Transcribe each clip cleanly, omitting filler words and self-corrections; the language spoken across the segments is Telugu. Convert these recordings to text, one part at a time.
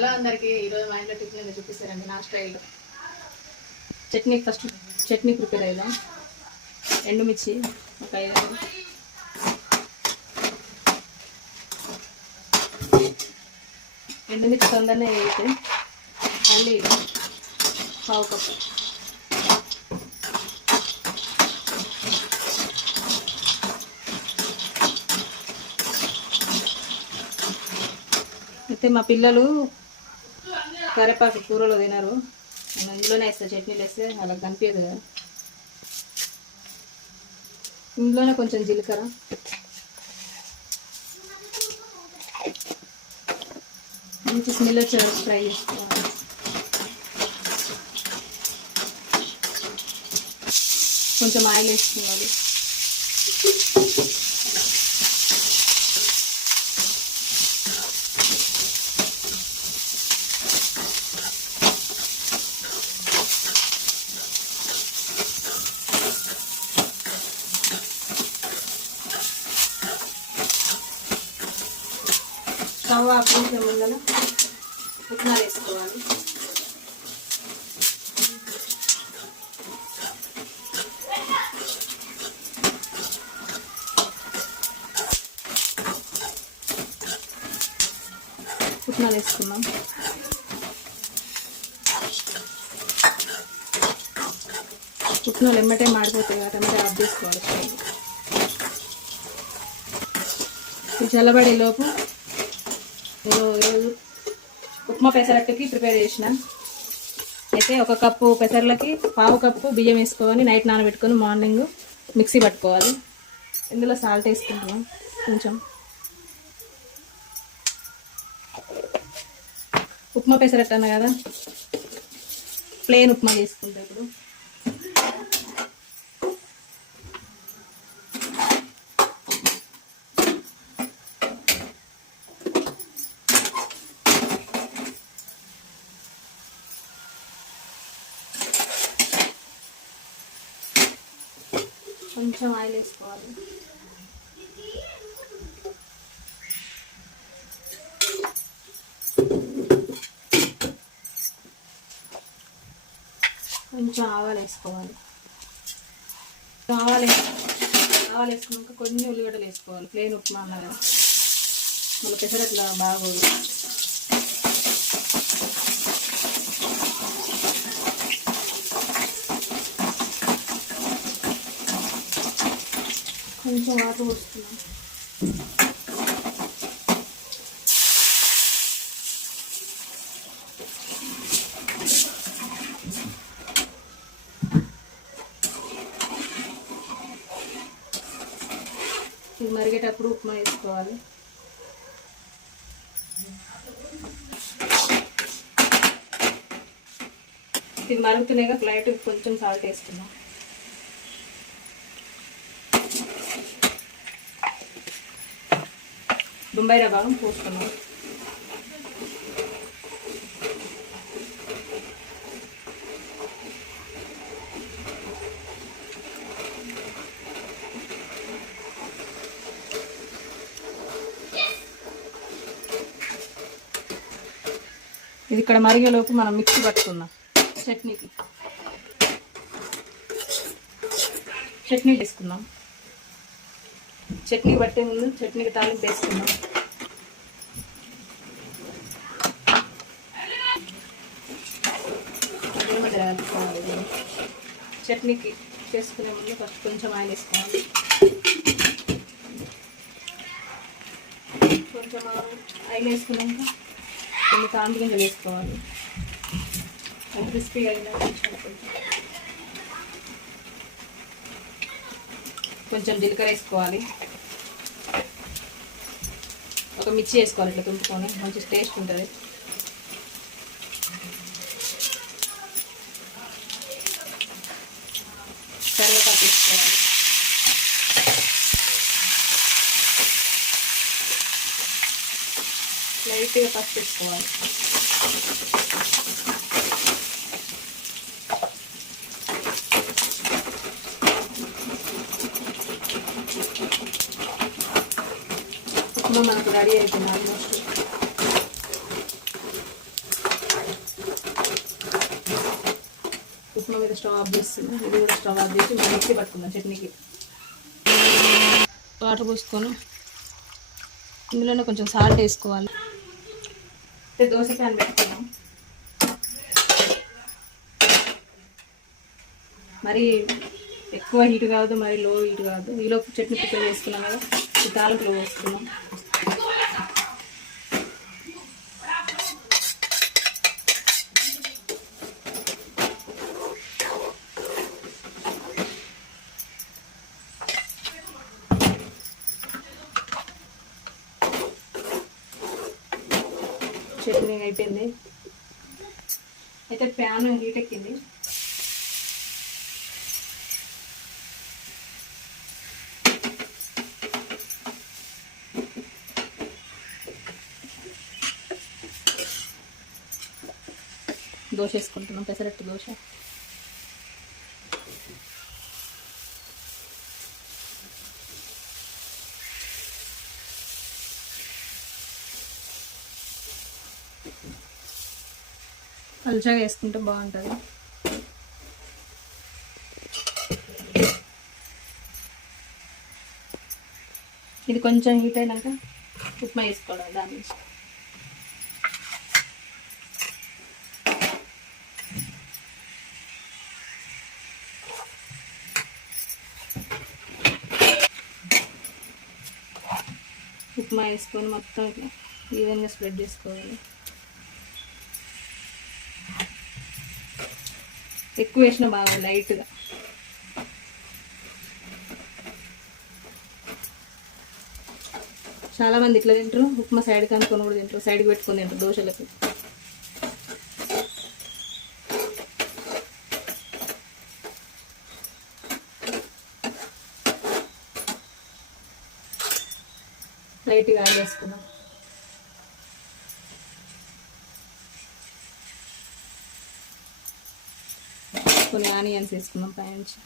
ఎలా అందరికీ ఈరోజు మా ఇంట్లో టిఫిన్ చూపిస్తారండి నా స్టైల్లో. చట్నీ ఫస్ట్ చట్నీ ప్రిపేర్ అయ్యాం. ఎండుమిర్చి ఒక 5 ఎండుమిర్చి తొందరనే వేయితే మళ్ళీ 1/2 కప్పు అయితే మా పిల్లలు కరివేపాకు కూరలో తినరు, నేను ఇందులోనే వేస్తాను. చట్నీలు వేస్తే అలా కనిపించదు కదా. ఇందులోనే కొంచెం జీలకర్ర, మంచి స్మెల్ వచ్చే వరకు ఫ్రై చేసుకోవాలి. కొంచెం ఆయిల్ వేసుకోవాలి. స్టవ్ ఆఫ్ చేసే ముందర పుట్నాలు వేసుకోవాలి. పుట్నాలు వేసుకున్నాం. పుట్నాలు ఎమ్మటే మాడిపోతాయి కాబట్టి ఎమ్మటే ఆఫ్ చేసుకోవాలి. ఇది చల్లబడే లోపు నేను ఈరోజు ఉప్మా పెసరట్టుకి ప్రిపేర్ చేసిన. అయితే 1 కప్పు పెసర్లకి 1/2 కప్పు బియ్యం వేసుకోవాలి. నైట్ నానబెట్టుకొని మార్నింగ్ మిక్సీ పట్టుకోవాలి. ఇందులో సాల్ట్ వేసుకుంటున్నాం కొంచెం. ఉప్మా పెసరట్టు అన్న కదా, ప్లెయిన్ ఉప్మా చేసుకుంటా ఇప్పుడు. కొంచెం ఆయిల్ వేసుకోవాలి. కొంచెం ఆవాలు వేసుకోవాలి. ఆవాలు వేసుకున్నాక కొన్ని ఉల్లిగడ్డలు వేసుకోవాలి. ప్లెయిన్ ఉప్మా అన్నది మళ్ళీ పెసరట్లా బాగోదు. కొంచెం వాటర్ పోస్తున్నాం. ఇది మరిగేటప్పుడు ఉప్మా వేసుకోవాలి. ఇది మరుగుతున్నాయిగా లైట్ కొంచెం సాల్ట్ వేసుకున్నాం. బొంబాయి రవ్వ పోసుకున్నాం. ఇది ఇక్కడ మరిగేలోపు మనం మిక్సీ పట్టుకుందాం. చట్నీ వేసుకుందాం. చట్నీ పట్టే ముందు చట్నీకి తాలింపు వేసుకుందాం. చట్నీకి చేసుకునే ముందు ఫస్ట్ కొంచెం ఆయిల్ వేసుకోవాలి. కొంచెం ఆయిల్ వేసుకున్నాక కొన్ని తాండ్ర గింజలు వేసుకోవాలి. క్రిస్పీగా అయినా కొంచెం జీలకర్ర వేసుకోవాలి. ఒక మిర్చి వేసుకోవాలి. ఇట్లా తుంపుకొని మంచి టేస్ట్ ఉంటుంది. కరివేపాకు వేసుకోవాలి. లైట్గా పసుపు వేసుకోవాలి. మనకు రెడీ అయిపోయింది ఆల్మోస్ట్. ఉప్మా మీద స్టవ్ ఆఫ్ చేస్తున్నాం. ఇది కూడా స్టవ్ ఆఫ్ చేసి మనం మిక్సీ పట్టుకుందాం చట్నీకి. వాటర్ పోసుకొని ఇందులోనే కొంచెం సాల్ట్ వేసుకోవాలి. దోశ ప్యాన్ పెట్టుకున్నాం. మరి ఎక్కువ హీట్ కావద్దు, మరి లో హీట్ కావద్దు. ఈలోపు చట్నీ ప్రిపేర్ చేసుకున్నాం కదా, ఈ తాలింపులో పోసుకున్నాం. చట్నీ అయిపోయింది. అయితే ప్యాన్ హీట్ ఎక్కింది. దోశ వేసుకుంటున్నాం, పెసరట్టు దోశ. పలుచగా వేసుకుంటే బాగుంటుంది. ఇది కొంచెం హీట్ అయినాక ఉప్మా వేసుకోవడం దాని నుంచి. ఉప్మా వేసుకొని మొత్తం ఇట్లా ఈవెన్గా స్ప్రెడ్ చేసుకోవాలి. ఎక్కువ వేసిన బాగా లైట్గా. చాలామంది ఇట్లా తింటారు, ఉప్మా సైడ్ కనుక్కొని కూడా తింటారు, సైడ్కి పెట్టుకొని తింటారు దోశలకి. లైట్గా ఆయిల్ వేసుకున్నాం. కొన్ని ఆనియన్స్ వేసుకున్నాం పైనుంచి.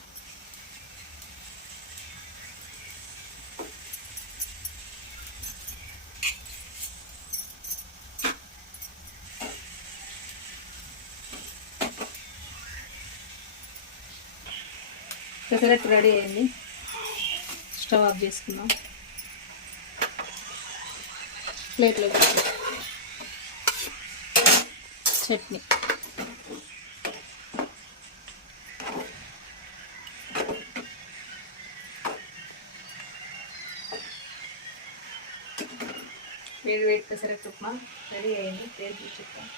పెసరట్టు రెడీ అయింది. స్టవ్ ఆఫ్ చేసుకున్నాం. ప్లేట్లో చట్నీ. వేడి వేడి పెసరట్టు ఉప్మా రెడీ అయింది. పేరు చెప్తాను.